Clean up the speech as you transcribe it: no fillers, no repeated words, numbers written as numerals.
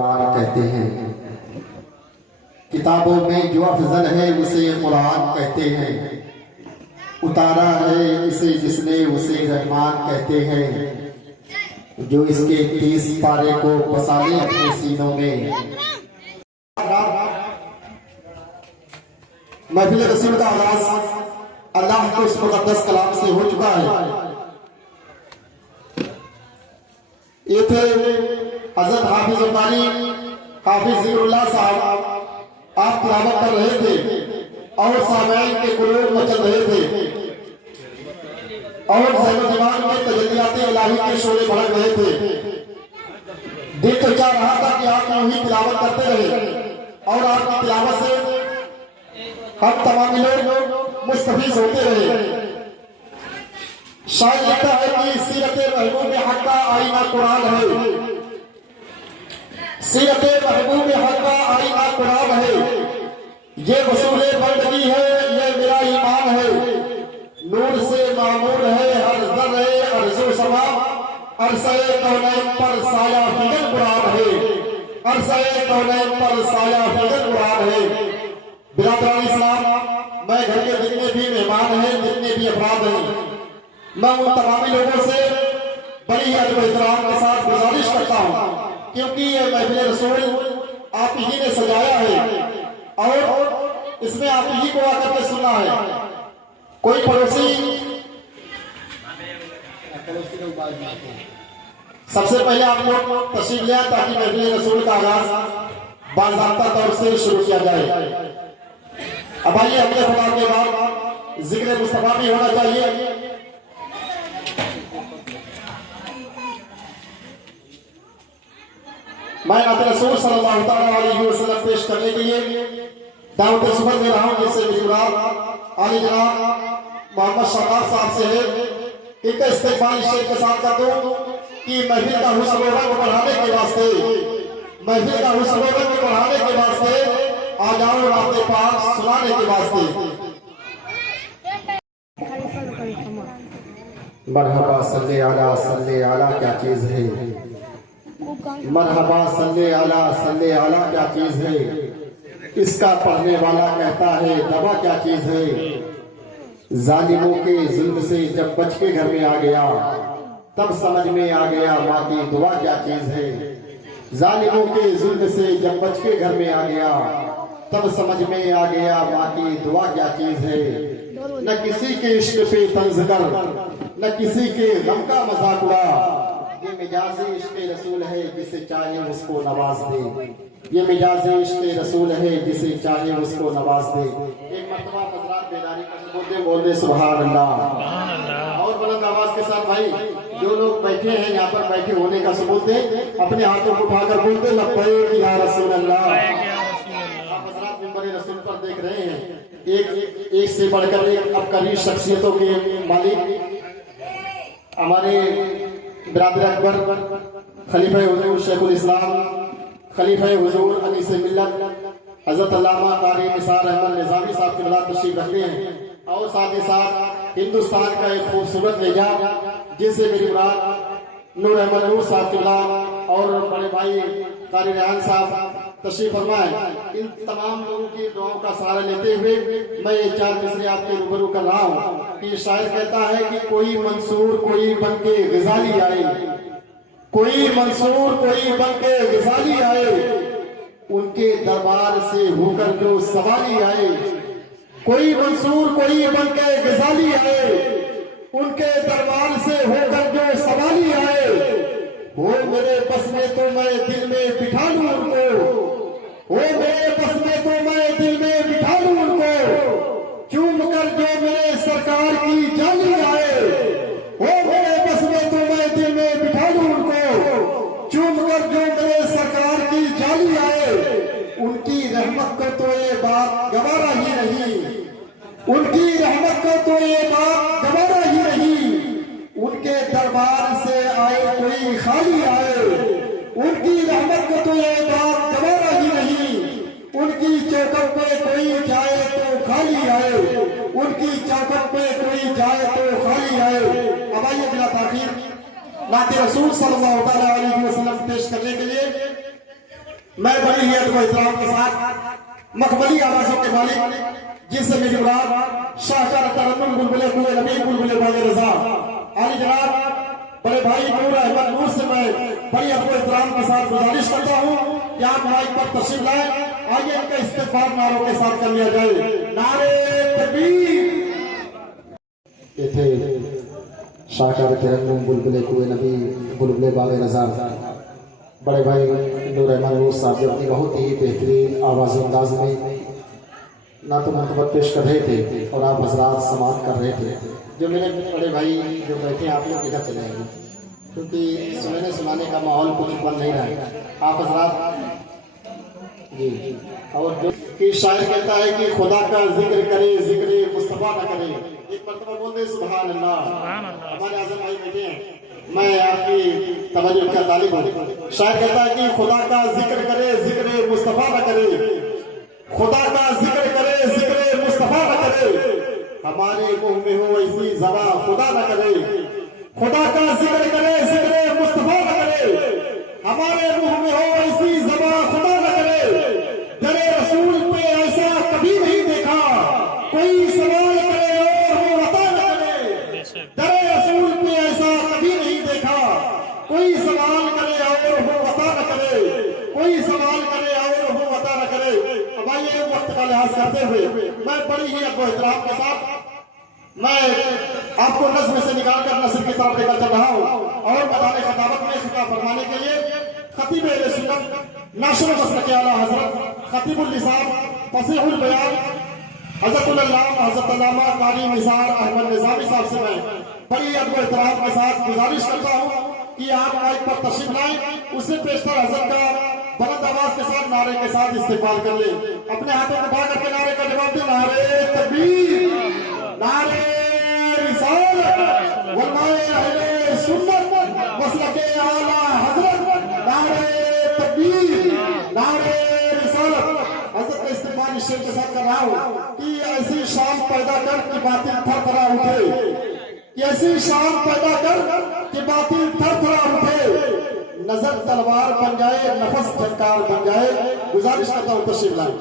कहते हैं। किताबों में जो अफजल है उसे कुरान कहते हैं। उतारा है इसे जिसने उसे रहमान कहते हैं। जो इसके 30 पारे को बसा ले अपने सीनों में। महफिल रसूल का आगाज अल्लाह के उस मुक़द्दस कलाम से हो चुका है। ये थे हज़रत हाफिज़ उस्मानी हाफिज़ ज़िक्रुल्लाह साहब। आप तिलावत कर रहे थे और सामईन के कुलूब मचल रहे थे और दिमाग में तजल्लियात इलाही के शोले भड़क रहे थे। दिल तो चाह रहा था कि आप यूं ही तिलावत करते रहे और आपकी तिलावत से हम तमाम लोग मुस्तफीज होते रहे। शायद लिखता है कि सीरत महबूब हक का आईना कुरान है। सीरत महबूब हक का आईना कुरान है। ये वसूल बंदगी है, ये मेरा ईमान है। नूर से मामूर है हर ज़र्रे अर्ज़ो समा। अरसे कौनैन पर साया फिगर कुरान है। अरसे कौनैन पर साया फिगर कुरान है। बिरादरान इस्लाम, मैं घर के जितने भी मेहमान हैं, जितने भी अफराद हैं, मैं उन तमामी लोगों से बड़ी अदब एहतराम के साथ गुजारिश करता हूँ, क्योंकि ये महफिल रसूल आप ही ने सजाया है और इसमें आप ही को आकर के सुनना है। कोई पड़ोसी सबसे पहले आप लोग तशरीफ ले आए ताकि महफिल रसूल का आगाज बाज़ाब्ता तौर से शुरू किया जाए। अब आइए, अपने खुदा के बाद जिक्र मुस्तफा भी होना चाहिए। मैं नात रसूल सल्लल्लाहु अलैहि वसल्लम पेश करने के लिए दावत सुबह दे रहा हूँ, जिससे मेरी मुराद आली जनाब मोहम्मद शबाब साहब से है। इनका इस्तेमाल शेर के साथ कर दूं कि महफिल का हुस्न को बढ़ाने के वास्ते, महफिल का हुस्न को बढ़ाने के वास्ते आ जाओ रात पाक सुनाने के वास्ते। मरहबा सल्ले आला क्या चीज है। मरहबा सल्ले आला क्या चीज है। इसका पढ़ने वाला कहता है दवा क्या चीज है। जालिमों के जुल्म से जब बच के घर में आ गया, तब समझ में आ गया माँ की दुआ क्या चीज है। जालिमों के जुल्म से जब बच के घर में आ गया, तब समझ में आ गया माँ की दुआ क्या चीज है। न किसी के इश्क पे तंज कर, न किसी के गम का मजाक उड़ा। ये मिजाज़े इश्क़ रसूल है जिसे चाहे उसको नवाज दे। ये मिजाज़े इश्क़ रसूल है जिसे चाहे उसको नवाज दे। एक मर्तबा हज़रात बेदारी का सबूत दे, बोल दे सुभान अल्लाह। और बुलंद आवाज के साथ भाई जो लोग बैठे हैं यहाँ पर बैठे होने का सबूत दे, अपने हाथों को उठाकर बोल दे लब्बैक या रसूल अल्लाह। आप हज़रात मिंबर रसूल पर देख रहे हैं एक से बढ़कर एक अबकारी शख्सियतों के मालिक हमारे बिरादर अकबर खलीफा हुजूर शेखुल इस्लाम, खलीफा हुजूर अनीस मिल्लत हजरत अल्लामा कारी निसार अहमद निज़ामी साहब के बाद तशरीफ रखते हैं। और साथ ही साथ हिंदुस्तान का एक खूबसूरत लेजा जिसे मेरी मुराद नूर अहमद नूर साहब के और बड़े भाई कारी रेहान साहब तशरीफ फरमाए। इन तमाम लोगों की दुआओं का सहारा लेते हुए मैं ये 4 मिसरे आपके रूबरू कर रहा हूँ कि शायर कहता है कि कोई मंसूर कोई बन के ग़ज़ाली आए, कोई मंसूर कोई बन के ग़ज़ाली आए। उनके दरबार से होकर जो सवाली आए। कोई मंसूर कोई बन के ग़ज़ाली आए, उनके दरबार से होकर जो सवाली आए। हो मेरे बस में तो मैं दिल में बिठा लूं उनको। हो मेरे बस में तो मैं दिल में बिठा लूं उनको। चूम कर जो मेरे सरकार की जाली आए। हो मेरे बस में तो मैं दिल में बिठा लूं उनको। चूम कर जो मेरे सरकार की जाली आए। उनकी रहमत को तो ये बात गवारा ही नहीं। उनकी रहमत को तो ये बात गवारा ही नहीं। उनके दरबार से आए कोई खाली आए। उनकी रहमत को तो ये बात गवारा ही नहीं। उनकी चौखट पे कोई जाए तो खाली आए। उनकी चौखट पे कोई जाए तो खाली आए। अब आइए बिला ताखीर नाते रसूल सल्लल्लाहु अलैहि वसल्लम पेश करने के लिए मैं बड़ी ही अदब एहतराम के साथ मखमली आवाजों के मालिक जिनसे मेरी मुराद शाहकार तरन्नुम बुलबुले कुए नबी बुलबुले बागे रजा आली जनाब बड़े भाई नूर अहमद नूर से मैं बड़ी अदब एहतराम के साथ गुजारिश करता हूँ कि आप माइक पर तशरीफ लाए। आइए इनका इस्तेगफार नारों के साथ कर लिया जाए। नारे तकबीर। ये थे शाहकार तरन्नुम बुलबुले कुए नबी बुलबुले बागे रजा बड़े भाई नूर अहमद नूर साहब जो अपनी बहुत ही बेहतरीन आवाज़ अंदाज में ना तो मुतबर पेश कर रहे थे और आप हजरात समात कर रहे थे। जो मेरे बड़े भाई जो बैठे आप लोग इधर चले आएंगे क्योंकि सुनने सुनाने का माहौल कुछ बन नहीं रहा है। आप हजरात जी और जो कि शायर कहता है कि खुदा का जिक्र करे जिक्र मुस्तफा न करे। एक मरतबा बोल दे सुभान अल्लाह। हमारे आज़म भाई बैठे हैं, मैं आपकी तवज्जो का तालिब हूँ। शायर कहता है कि खुदा का जिक्र करे जिक्र मुस्तफा न करे, खुदा का जिक्र करे जिक्र मुस्तफा न करे, हमारे मुंह में हो ऐसी जबा खुदा न करे। खुदा का जिक्र करे जिक्र मुस्तफा न करे, हमारे मुंह में हो ऐसी जबा खुदा न करे। दरे रसूल पे ऐसा कभी नहीं देखा, कोई सवाल करे और वो अता न करे। दरे रसूल पे ऐसा कभी नहीं देखा, कोई सवाल करे और वो अता न करे, कोई सवाल करे और वो अता न करे। अब आइए वक्त का लिहाज करते हुए मैं बड़ी ही अदब एहतराम के साथ मैं आपको नज़्म से निकाल कर नस्र की तरफ लेकर चल रहा हूँ और बताने का दावत में खिताब फरमाने के लिए खतीब अहले सुन्नत नाशिर मसलक आला हजरत खतीबुल लिसान फसीहुल बयान हज़रतुल अल्लामा हज़रत अल्लामा कारी निसार अहमद निज़ामी साहब से मैं बड़ी अदब एहतराम के साथ गुजारिश करता हूँ कि आप माइक पर तशरीफ लाएं। उससे पेशतर हजरत का बुलंद आवाज के साथ नारे के साथ इस्तेमाल कर ले। अपने हाथों को उठा करके नारे का जवाब दे। नारे तकबीर, नारे रिसालत, उलमाए अहले सुन्नत मसलके आला हजरत, नारे तकबीर, नारे रिसालत। हजरत का इस्तेमाल इस शेर के साथ कर रहा हूँ कि ऐसी शान पैदा कर कि बातिल थरथरा उठे, कि ऐसी शान पैदा कर कि बातिल थरथरा उठे, नजर तलवार बन जाए नफस झंकार बन जाए। गुजारिश करता हूँ तशरीफ लाए।